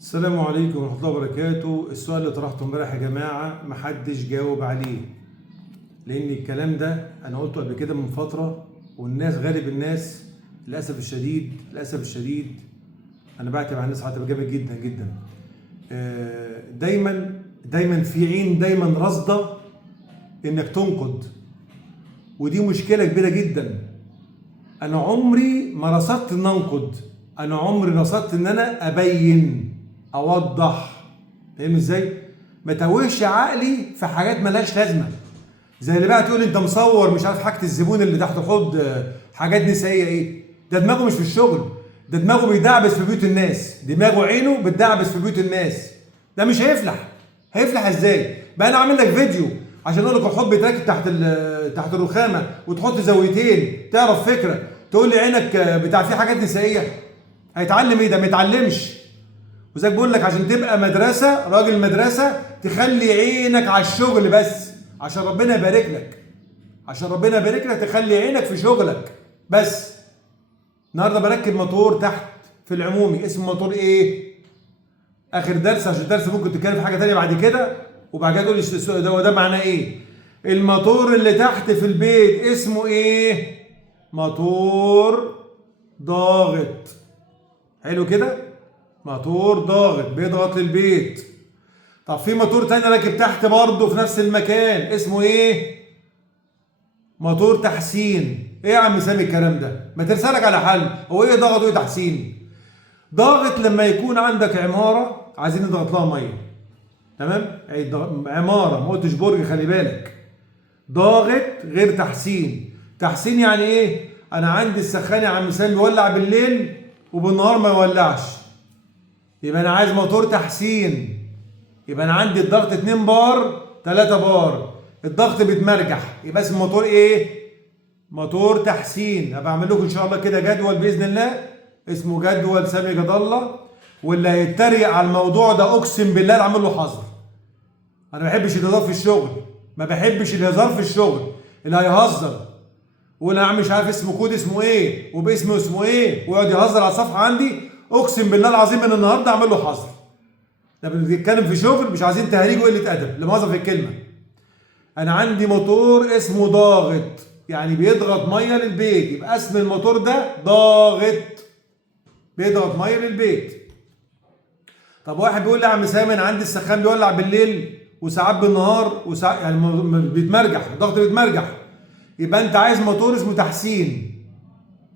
السلام عليكم ورحمة الله وبركاته. السؤال اللي طرحته امبارح يا جماعة محدش جاوب عليه، لأن الكلام ده أنا قلته قبل كده من فترة، والناس غالب الناس للأسف الشديد أنا بعتب على الناس عتب جامد جدا جدا. دايما في عين دايما رصدة إنك تنقد، ودي مشكلة كبيرة جدا. أنا عمري ما رصدت إن أنقد، أنا عمري رصدت إن أنا أبين اوضح. فاهم ازاي؟ ما توهش عقلي في حاجات ملهاش لازمه، زي اللي بقى تقول انت مصور مش عارف حاجه الزبون اللي تحت حوض حاجات نسائيه. ايه ده؟ دماغه مش في الشغل، ده دماغه بيدعبس في بيوت الناس، دماغه عينه بتدعبس في بيوت الناس. ده مش هيفلح ازاي؟ بقى انا عامل لك فيديو عشان اقول لك الحوض بيتركب تحت الرخامه وتحط زاويتين تعرف فكره، تقول لي عينك بتاع فيه حاجات نسائيه. هيتعلم ايه ده؟ ما يتعلمش. وزيك بقول لك عشان تبقى مدرسه، راجل مدرسه، تخلي عينك على الشغل بس عشان ربنا يبارك لك، تخلي عينك في شغلك بس. النهارده بركب موتور تحت في العمومي، اسمه موتور ايه؟ اخر درس، عشان درس ممكن تتكلم في حاجه ثانيه بعد كده، وبعد كده تقول لي ده معناه ايه؟ الموتور اللي تحت في البيت اسمه ايه؟ موتور ضاغط. حلو كده؟ موتور ضاغط بيضغط للبيت. طب في موتور تاني راكب تحت برضه في نفس المكان، اسمه ايه؟ موتور تحسين. ايه يا عم سامي الكلام ده؟ ما ترسلك على حل. هو ايه ضغط وايه تحسين؟ ضاغط لما يكون عندك عماره عايزين نضغط لها ميه، تمام؟ عماره، ما قلتش برج، خلي بالك. ضاغط غير تحسين. تحسين يعني ايه؟ انا عندي السخان يا عم سامي يولع بالليل وبالنهار ما يولعش، يبقى انا عايز موتور تحسين. يبقى انا عندي الضغط 2 بار 3 بار، الضغط بيتمرجح، يبقى اسمه موتور ايه؟ موتور تحسين. هبقى اعمل لكم ان شاء الله كده جدول باذن الله، اسمه جدول سامي جد الله. واللي هيتريق على الموضوع ده اقسم بالله اعمل له حظر. انا ما بحبش الهزار في الشغل، اللي هيهزر ولا عم مش عارف اسمه كود اسمه ايه وباسمه اسمه ايه ويقعد يهزر على الصفحه عندي، اقسم بالله العظيم من النهارده اعمل له حظر. ده بنتكلم في شغل، مش عايزين تهريج وقله ادب، لا مؤاخذه في الكلمه. انا عندي موتور اسمه ضاغط، يعني بيضغط ميه للبيت، يبقى اسم الموتور ده ضاغط، بيضغط ميه للبيت. طب واحد بيقول لي يا عم سامي انا عندي السخان بيولع بالليل وساعات بالنهار وساعات يعني بيتمرجح، الضغط بيتمرجح، يبقى انت عايز موتور اسمه تحسين.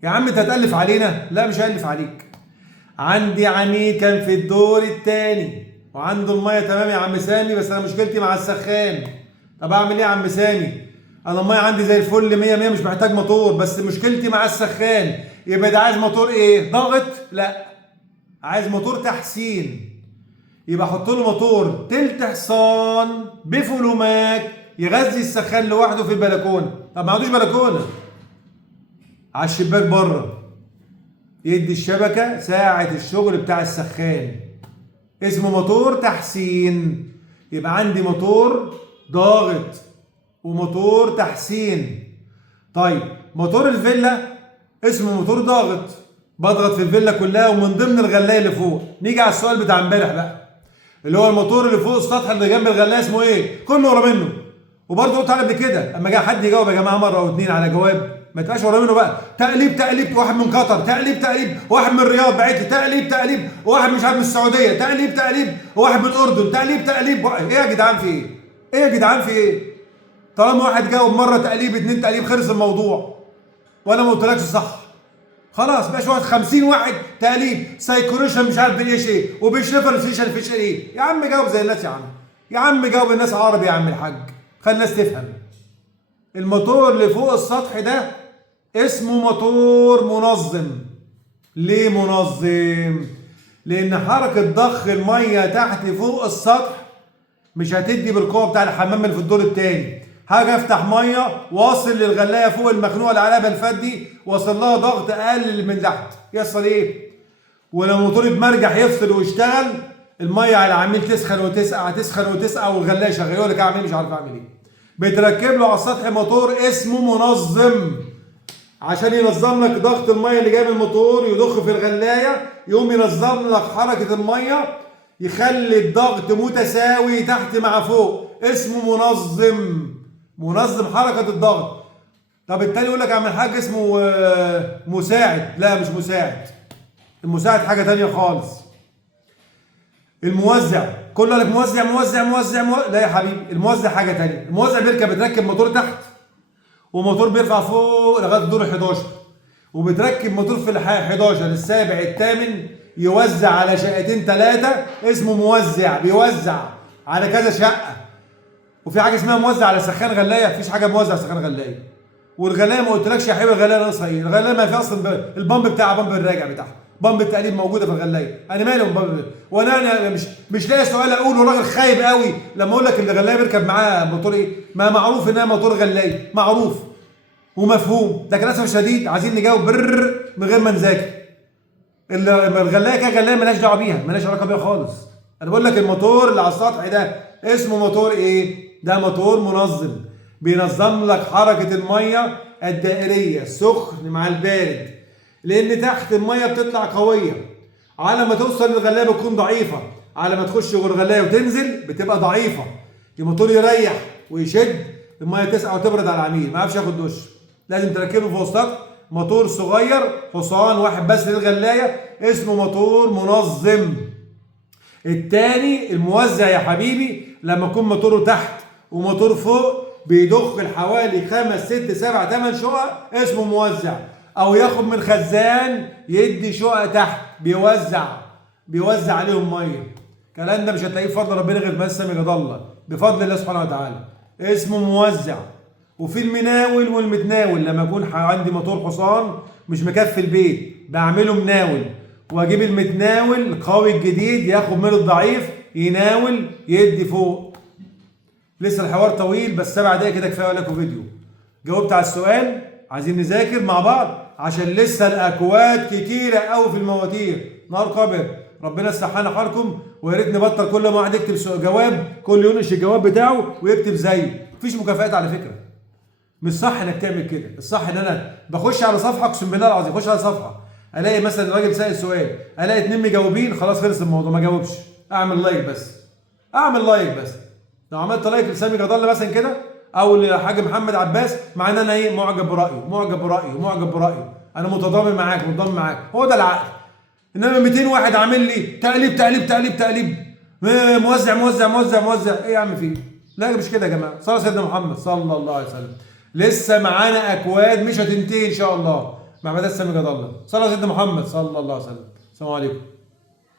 يا عم انت هتألف علينا؟ لا مش هألف عليك. عندي عميل كان في الدور الثاني وعنده الميه تمام يا عم سامي، بس انا مشكلتي مع السخان. طب اعمل ايه يا عم سامي؟ انا الميه عندي زي الفل 100 100 مش محتاج موتور، بس مشكلتي مع السخان. يبقى ده عايز موتور ايه؟ ضغط؟ لا، عايز موتور تحسين. يبقى احط له موتور تلت حصان بفلومات يغذي السخان لوحده في البلكونه. طب ما عندوش بلكونه، على الشباك بره، يدي الشبكه ساعه الشغل بتاع السخان، اسمه موتور تحسين. يبقى عندي موتور ضاغط وموتور تحسين. طيب موتور الفيلا اسمه موتور ضاغط، بضغط في الفيلا كلها ومن ضمن الغلايه اللي فوق. نيجي على السؤال بتاع امبارح بقى، اللي هو الموتور اللي فوق السطح اللي جنب الغلايه اسمه ايه؟ كله ورا منه. وبرضه قلت قبل كده اما جه حد يجاوب يا جماعه مره او اتنين على جواب، ما تبقاش ورا منه بقى تقليب واحد من قطر، تقليب واحد من الرياض بعت لي، تقليب واحد مش عارف من السعوديه، تقليب واحد من الاردن، تقليب ايه يا جدعان في ايه؟ ايه يا جدعان في ايه؟ طالما واحد جاوب مره تقليب اتنين تقليب خلص الموضوع، وانا ما قلتلكش صح. خلاص بقاش واحد 50 واحد تقليب سايكولوجيا مش عارف بالايش ايه وبيشرفرنسيشن فيش ايه. يا عم جاوب زي الناس، يا عم جاوب الناس عربي يا عم الحاج، خلي الناس تفهم. الموتور اللي فوق السطح ده اسمه موتور منظم. ليه منظم؟ لان حركه ضخ الميه تحت فوق السطح مش هتدي بالقوه بتاع الحمام اللي في الدور الثاني. هاجي افتح ميه واصل للغلايه فوق المخنوقه اللي عليها بلفات دي، واصل لها ضغط اقل من تحت، يحصل ايه؟ ولو الموتور اتمرجح يفصل ويشتغل، الميه على العميل تسخن وتسقع والغلايه شغاله، يقول لك اعمل ايه؟ مش عارف اعمل ايه. بتركب له على السطح موتور اسمه منظم، عشان ينظم لك ضغط الميه اللي جاي من الموتور يضخ في الغلايه، يقوم ينظم لك حركه الميه يخلي الضغط متساوي تحت مع فوق، اسمه منظم. منظم حركه الضغط. طب التاني يقول لك اعمل حاجه اسمه مساعد. لا مش مساعد، المساعد حاجه تانيه خالص. الموزع، كله قال لك موزع موزع موزع لا يا حبيبي، الموزع حاجه تانيه. الموزع بتركب موتور تحت، وموتور بيرفع فوق لغايه الدور 11، وبتركب موتور في ال 11 السابع الثامن يوزع على شقتين ثلاثه، اسمه موزع، بيوزع على كذا شقه. وفي حاجه اسمها موزع على سخان غلايه، مفيش حاجه موزع سخان غلايه. والغلايه ما قلتلكش يا حبيبي الغلايه ناقصها ايه؟ الغلايه ما في اصلا البامب بتاع بامب الراجع بتاعها، بامب التقليب موجوده في الغلايه. انا مالي بامب؟ وانا مش لاقي سؤال اقوله، راجل خايب قوي لما اقول لك الغلايه بيركب معاه موتور ايه؟ ما معروف انها موتور غلايه، معروف ومفهوم. لكن للاسف الشديد عايزين نجاوب من غير ما نذاكر. الغلايه كده غلايه مالهاش دعوه بيها، مالهاش علاقه بيها خالص. انا بقول لك الموتور اللي على السطح ده اسمه موتور ايه؟ ده موتور منظم، بينظم لك حركه الميه الدائريه، السخن مع البارد. لان تحت الميه بتطلع قويه، على ما توصل للغلايه بتكون ضعيفه، على ما تخش جوه الغلايه وتنزل بتبقى ضعيفه. الموتور يريح ويشد، الميه تسقع وتبرد على العميل، ما يعرفش ياخد دش. لازم تركبه فوق السطح موتور صغير، حصان واحد بس للغلايه، اسمه موتور منظم. التاني الموزع يا حبيبي لما يكون موتوره تحت وموتور فوق، بيضخ حوالي 5 6 7 8 شقق، اسمه موزع. او ياخد من خزان يدي شقق تحت، بيوزع عليهم ميه. الكلام ده مش هتلاقيه بفضل ربنا غير بس سامي جد الله، بفضل الله سبحانه وتعالى، اسمه موزع. وفي المناول والمتناول، لما يكون عندي موتور حصان مش مكفي البيت بعمله مناول، واجيب المتناول القوي الجديد ياخد من الضعيف يناول يدي فوق. لسه الحوار طويل بس 7 دقايق كده كفايه لكم فيديو. جاوبت على السؤال؟ عايزين نذاكر مع بعض عشان لسه الاكواد كتيره قوي في المواتير. نهار ابيض، ربنا يصلحنا حالكم. ويا ريت نبطل كل ما واحد يكتب جواب كل ينقش الجواب بتاعه ويكتب زيه. مفيش مكافآت على فكره، مش صح انك تعمل كده. الصح ان انا بخش على صفحه، اقسم بالله العظيم اخش على صفحه الاقي مثلا الراجل سائل سؤال، الاقي 2 مجاوبين، خلاص خلص الموضوع، ما جاوبش، اعمل لايك بس، اعمل لايك بس. لو عملت لايك لسامي جد الله مثلا كده او لحاج محمد عباس، مع ان انا ايه؟ معجب برايه، معجب برايه، معجب برايه، انا متضامن معاك، منضم معاك، هو ده العقل. انما 200 واحد عامل لي تقليب تقليب تقليب تقليب، موزع موزع موزع موزع، ايه يا عم فيه؟ لا مش كده يا جماعه. صلى على سيدنا محمد صلى الله عليه وسلم. لسه معانا اكواد مش هتنتهي ان شاء الله مع مدرسه سامي جد الله. صلى على سيدنا محمد صلى الله عليه وسلم. السلام عليكم.